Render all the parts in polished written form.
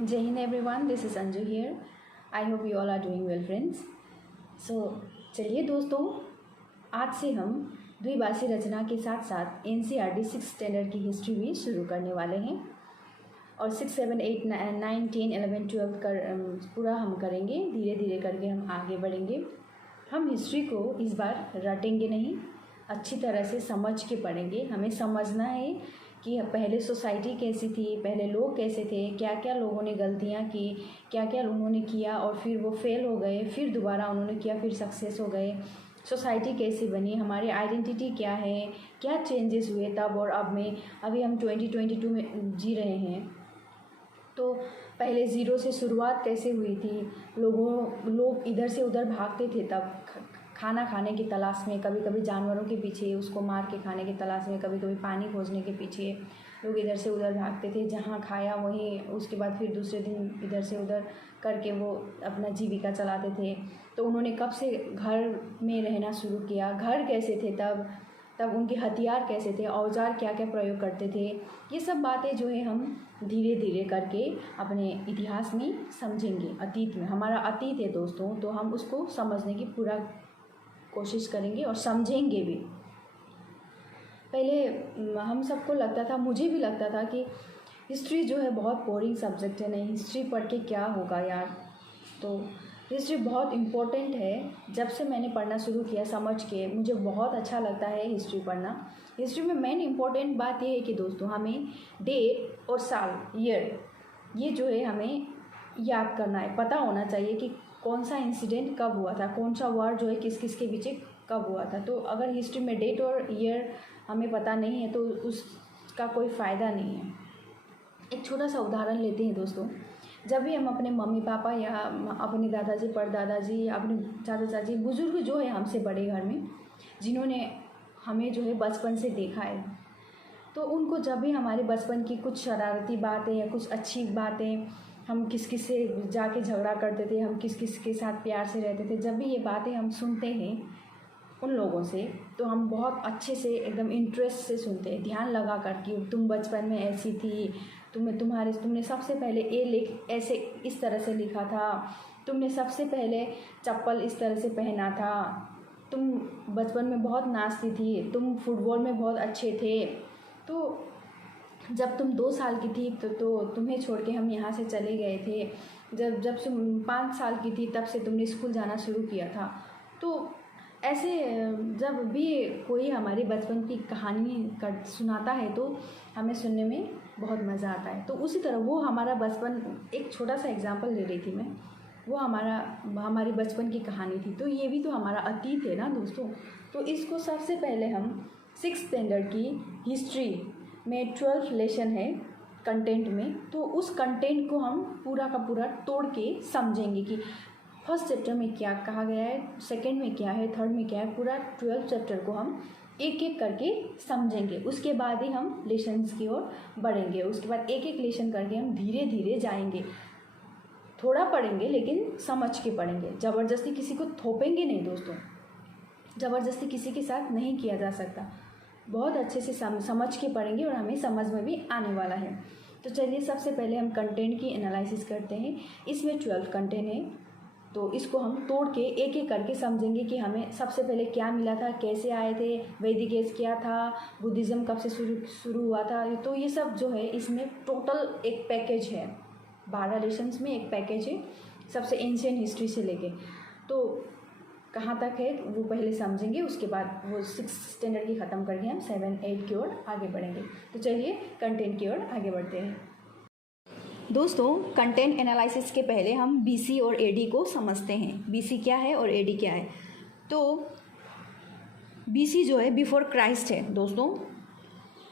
Jai Hind everyone, this is Anju here. I hope you all are doing well friends. So चलिए दोस्तों, आज से हम द्विभाषी रचना के साथ साथ NCERT 6 स्टैंडर्ड की हिस्ट्री भी शुरू करने वाले हैं और 6, 7, 8, 9, 10, 11, 12 कर पूरा हम करेंगे। धीरे धीरे करके हम आगे बढ़ेंगे। हम हिस्ट्री को इस बार रटेंगे नहीं, अच्छी तरह से समझ के पढ़ेंगे। हमें समझना है कि पहले सोसाइटी कैसी थी, पहले लोग कैसे थे, क्या क्या लोगों ने गलतियाँ की, क्या क्या उन्होंने किया और फिर वो फेल हो गए, फिर दोबारा उन्होंने किया, फिर सक्सेस हो गए। सोसाइटी कैसी बनी, हमारी आइडेंटिटी क्या है, क्या चेंजेस हुए तब और अब में। अभी हम 2022 में जी रहे हैं, तो पहले ज़ीरो से शुरुआत कैसे हुई थी। लोग इधर से उधर भागते थे तब खाना खाने की तलाश में, कभी कभी जानवरों के पीछे, उसको मार के खाने की तलाश में, कभी कभी पानी खोजने के पीछे लोग इधर से उधर भागते थे। जहाँ खाया वहीं, उसके बाद फिर दूसरे दिन इधर से उधर करके वो अपना जीविका चलाते थे। तो उन्होंने कब से घर में रहना शुरू किया, घर कैसे थे तब उनके हथियार कैसे थे, औजार क्या क्या प्रयोग करते थे। ये सब बातें जो है हम धीरे धीरे करके अपने इतिहास में समझेंगे। अतीत में, हमारा अतीत है दोस्तों, तो हम उसको समझने की पूरा कोशिश करेंगे और समझेंगे भी। पहले हम सबको लगता था, मुझे भी लगता था कि हिस्ट्री जो है बहुत बोरिंग सब्जेक्ट है, नहीं हिस्ट्री पढ़ के क्या होगा यार। तो हिस्ट्री बहुत इम्पोर्टेंट है। जब से मैंने पढ़ना शुरू किया समझ के, मुझे बहुत अच्छा लगता है हिस्ट्री पढ़ना। हिस्ट्री में मेन इम्पोर्टेंट बात ये है कि दोस्तों हमें डेट और साल, ईयर, ये जो है हमें याद करना है। पता होना चाहिए कि कौन सा इंसिडेंट कब हुआ था, कौन सा वार जो है किस किस के पीछे कब हुआ था। तो अगर हिस्ट्री में डेट और ईयर हमें पता नहीं है तो उसका कोई फ़ायदा नहीं है। एक छोटा सा उदाहरण लेते हैं दोस्तों। जब भी हम अपने मम्मी पापा या अपने दादाजी, परदादाजी, अपने चाचा चाची, बुज़ुर्ग जो है हमसे बड़े घर में, जिन्होंने हमें जो है बचपन से देखा है, तो उनको जब भी हमारे बचपन की कुछ शरारती बातें या कुछ अच्छी बातें, हम किस किस से जाके झगड़ा करते थे, हम किस किस के साथ प्यार से रहते थे, जब भी ये बातें हम सुनते हैं उन लोगों से, तो हम बहुत अच्छे से एकदम इंटरेस्ट से सुनते हैं, ध्यान लगा कर कि तुम बचपन में ऐसी थी, तुमने सबसे पहले ऐसे इस तरह से लिखा था, तुमने सबसे पहले चप्पल इस तरह से पहना था, तुम बचपन में बहुत नाचती थी, तुम फुटबॉल में बहुत अच्छे थे, तो जब तुम 2 साल की थी तो तुम्हें छोड़ के हम यहाँ से चले गए थे, जब तुम 5 साल की थी तब से तुमने स्कूल जाना शुरू किया था। तो ऐसे जब भी कोई हमारी बचपन की कहानी सुनाता है तो हमें सुनने में बहुत मज़ा आता है। तो उसी तरह वो हमारा बचपन, एक छोटा सा एग्जांपल ले रही थी मैं, वो हमारी बचपन की कहानी थी। तो ये भी तो हमारा अतीत है ना दोस्तों। तो इसको सबसे पहले हम 6 स्टैंडर्ड की हिस्ट्री में 12 लेसन है कंटेंट में, तो उस कंटेंट को हम पूरा का पूरा तोड़ के समझेंगे कि फर्स्ट चैप्टर में क्या कहा गया है, सेकंड में क्या है, थर्ड में क्या है। पूरा 12 चैप्टर को हम एक एक करके समझेंगे। उसके बाद ही हम लेसन्स की ओर बढ़ेंगे। उसके बाद एक एक लेसन करके हम धीरे धीरे जाएंगे। थोड़ा पढ़ेंगे लेकिन समझ के पढ़ेंगे। ज़बरदस्ती किसी को थोपेंगे नहीं दोस्तों, ज़बरदस्ती किसी के साथ नहीं किया जा सकता। बहुत अच्छे से समझ के पढ़ेंगे और हमें समझ में भी आने वाला है। तो चलिए सबसे पहले हम कंटेंट की एनालिसिस करते हैं। इसमें 12 कंटेंट है, तो इसको हम तोड़ के एक एक करके समझेंगे कि हमें सबसे पहले क्या मिला था, कैसे आए थे, वैदिक एज क्या था, बुद्धिज़्म कब से शुरू हुआ था। तो ये सब जो है इसमें टोटल एक पैकेज है, 12 लेसन्स में एक पैकेज है, सबसे एंशिएंट हिस्ट्री से लेके तो कहाँ तक है वो पहले समझेंगे। उसके बाद वो 6 स्टैंडर्ड की ख़त्म करके हम 7, 8 की ओर आगे बढ़ेंगे। तो चलिए कंटेंट की ओर आगे बढ़ते हैं दोस्तों। कंटेंट एनालिसिस के पहले हम बीसी और एडी को समझते हैं। बीसी क्या है और एडी क्या है। तो बीसी जो है बिफोर क्राइस्ट है दोस्तों,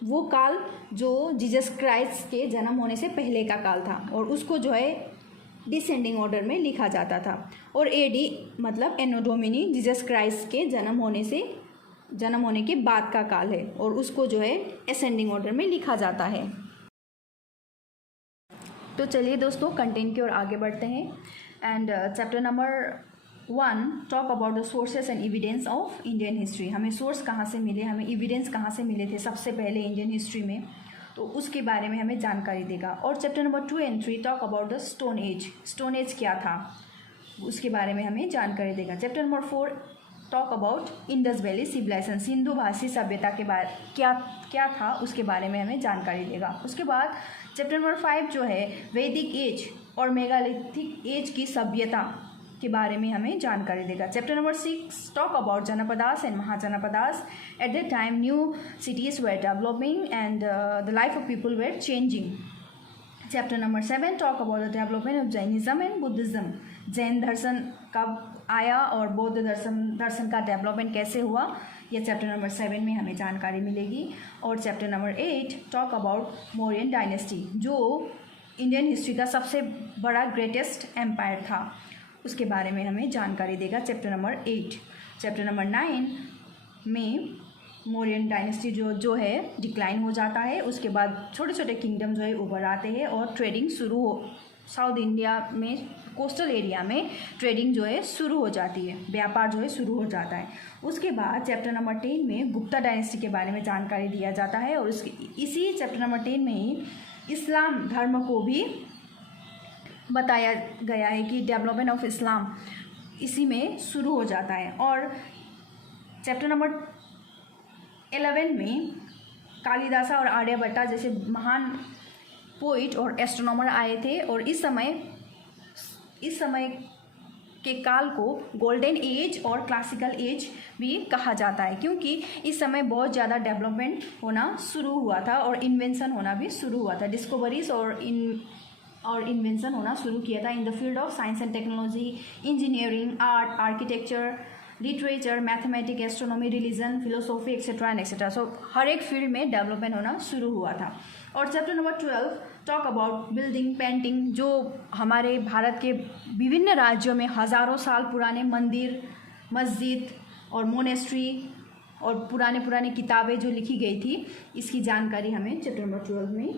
वो काल जो जीसस क्राइस्ट के जन्म होने से पहले का काल था और उसको जो है डिसेंडिंग ऑर्डर में लिखा जाता था। और एडी मतलब एनो डोमिनी, जीसस क्राइस्ट के जन्म होने के बाद का काल है और उसको जो है असेंडिंग ऑर्डर में लिखा जाता है। तो चलिए दोस्तों कंटेंट की ओर आगे बढ़ते हैं। And chapter number 1 talk about the sources and evidence of Indian history. हमें सोर्स कहाँ से मिले, हमें एविडेंस कहाँ से मिले थे सबसे पहले इंडियन हिस्ट्री में। तो उसके बारे में हमें जानकारी देगा। और chapter number 2 and 3 talk about the stone age, stone age क्या था उसके बारे में हमें जानकारी देगा। Chapter number 4 talk about Indus valley civilisation, Sindhu भाषी सभ्यता के बारे क्या था उसके बारे में हमें जानकारी देगा। उसके बाद चैप्टर नंबर 5 जो है वैदिक एज और मेगालिथिक एज की सभ्यता के बारे में हमें जानकारी देगा। Chapter number 6 talk about janapadas and mahajanapadas, at that time new cities were developing and the life of people were changing. Chapter number 7 talk about the development of Jainism and Buddhism, Jain दर्शन कब आया और बौद्ध दर्शन का डेवलपमेंट कैसे हुआ, यह चैप्टर नंबर 7 में हमें जानकारी मिलेगी। और chapter number 8 talk about Mauryan dynasty, जो इंडियन हिस्ट्री का सबसे बड़ा ग्रेटेस्ट एम्पायर था, उसके बारे में हमें जानकारी देगा चैप्टर नंबर 8। चैप्टर नंबर 9 में मौर्यन डायनेस्टी जो है डिक्लाइन हो जाता है, उसके बाद छोटे छोटे किंगडम जो है उभर आते हैं और ट्रेडिंग शुरू हो, साउथ इंडिया में कोस्टल एरिया में ट्रेडिंग जो है शुरू हो जाती है, व्यापार जो है शुरू हो जाता है। उसके बाद चैप्टर नंबर 10 में गुप्ता डायनेस्टी के बारे में जानकारी दिया जाता है और इसी चैप्टर नंबर 10 में ही इस्लाम धर्म को भी बताया गया है कि डेवलपमेंट ऑफ इस्लाम इसी में शुरू हो जाता है। और चैप्टर नंबर 11 में कालिदासा और आर्यभट्टा जैसे महान पोइट और एस्ट्रोनॉमर आए थे और इस समय के काल को गोल्डन एज और क्लासिकल एज भी कहा जाता है, क्योंकि इस समय बहुत ज़्यादा डेवलपमेंट होना शुरू हुआ था और इन्वेंशन होना भी शुरू हुआ था, डिस्कवरीज और इन्वेंशन होना शुरू किया था in the field of science and technology, engineering, art, architecture, literature, mathematic, astronomy, religion, philosophy etcetera and etcetera. So हर एक फील्ड में डेवलपमेंट होना शुरू हुआ था। और chapter number 12 talk about building, painting, जो हमारे भारत के विभिन्न राज्यों में हज़ारों साल पुराने मंदिर, मस्जिद और मोनेस्ट्री और पुराने किताबें जो लिखी गई थी, इसकी जानकारी हमें चैप्टर नंबर 12 में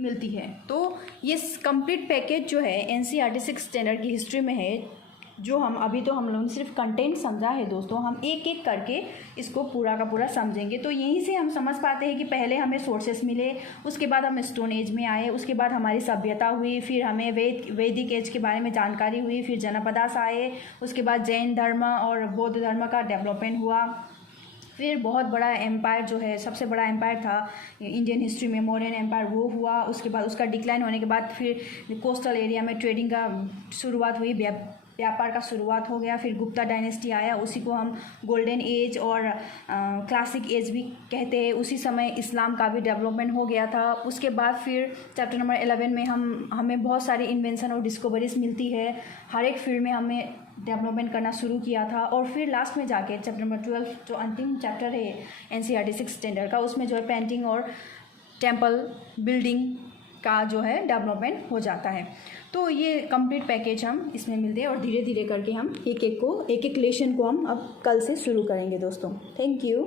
मिलती है। तो ये कंप्लीट पैकेज जो है NCERT 6th स्टैंडर्ड की हिस्ट्री में है, जो हम लोगों ने सिर्फ कंटेंट समझा है दोस्तों, हम एक एक करके इसको पूरा का पूरा समझेंगे। तो यहीं से हम समझ पाते हैं कि पहले हमें सोर्सेस मिले, उसके बाद हम स्टोन एज में आए, उसके बाद हमारी सभ्यता हुई, फिर हमें वैदिक एज के बारे में जानकारी हुई, फिर जनपदास आए, उसके बाद जैन धर्म और बौद्ध धर्म का डेवलपमेंट हुआ, फिर बहुत बड़ा एम्पायर जो है सबसे बड़ा एम्पायर था इंडियन हिस्ट्री में मौर्यन एम्पायर, वो हुआ। उसके बाद उसका डिक्लाइन होने के बाद फिर कोस्टल एरिया में ट्रेडिंग का शुरुआत हुई, व्यापार का शुरुआत हो गया। फिर गुप्ता डायनेस्टी आया, उसी को हम गोल्डन एज और क्लासिक एज भी कहते हैं। उसी समय इस्लाम का भी डेवलपमेंट हो गया था। उसके बाद फिर चैप्टर नंबर 11 में हमें बहुत सारी इन्वेंशन और डिस्कवरीज मिलती है, हर एक फील्ड में हमें डेवलपमेंट करना शुरू किया था। और फिर लास्ट में जाके चैप्टर नंबर 12 जो अंतिम चैप्टर है NCERT 6th स्टैंडर्ड का, उसमें जो है पेंटिंग और टेम्पल बिल्डिंग का जो है डेवलपमेंट हो जाता है। तो ये कंप्लीट पैकेज हम इसमें मिलते हैं और धीरे धीरे करके हम एक एक लेसन को हम अब कल से शुरू करेंगे दोस्तों। Thank you.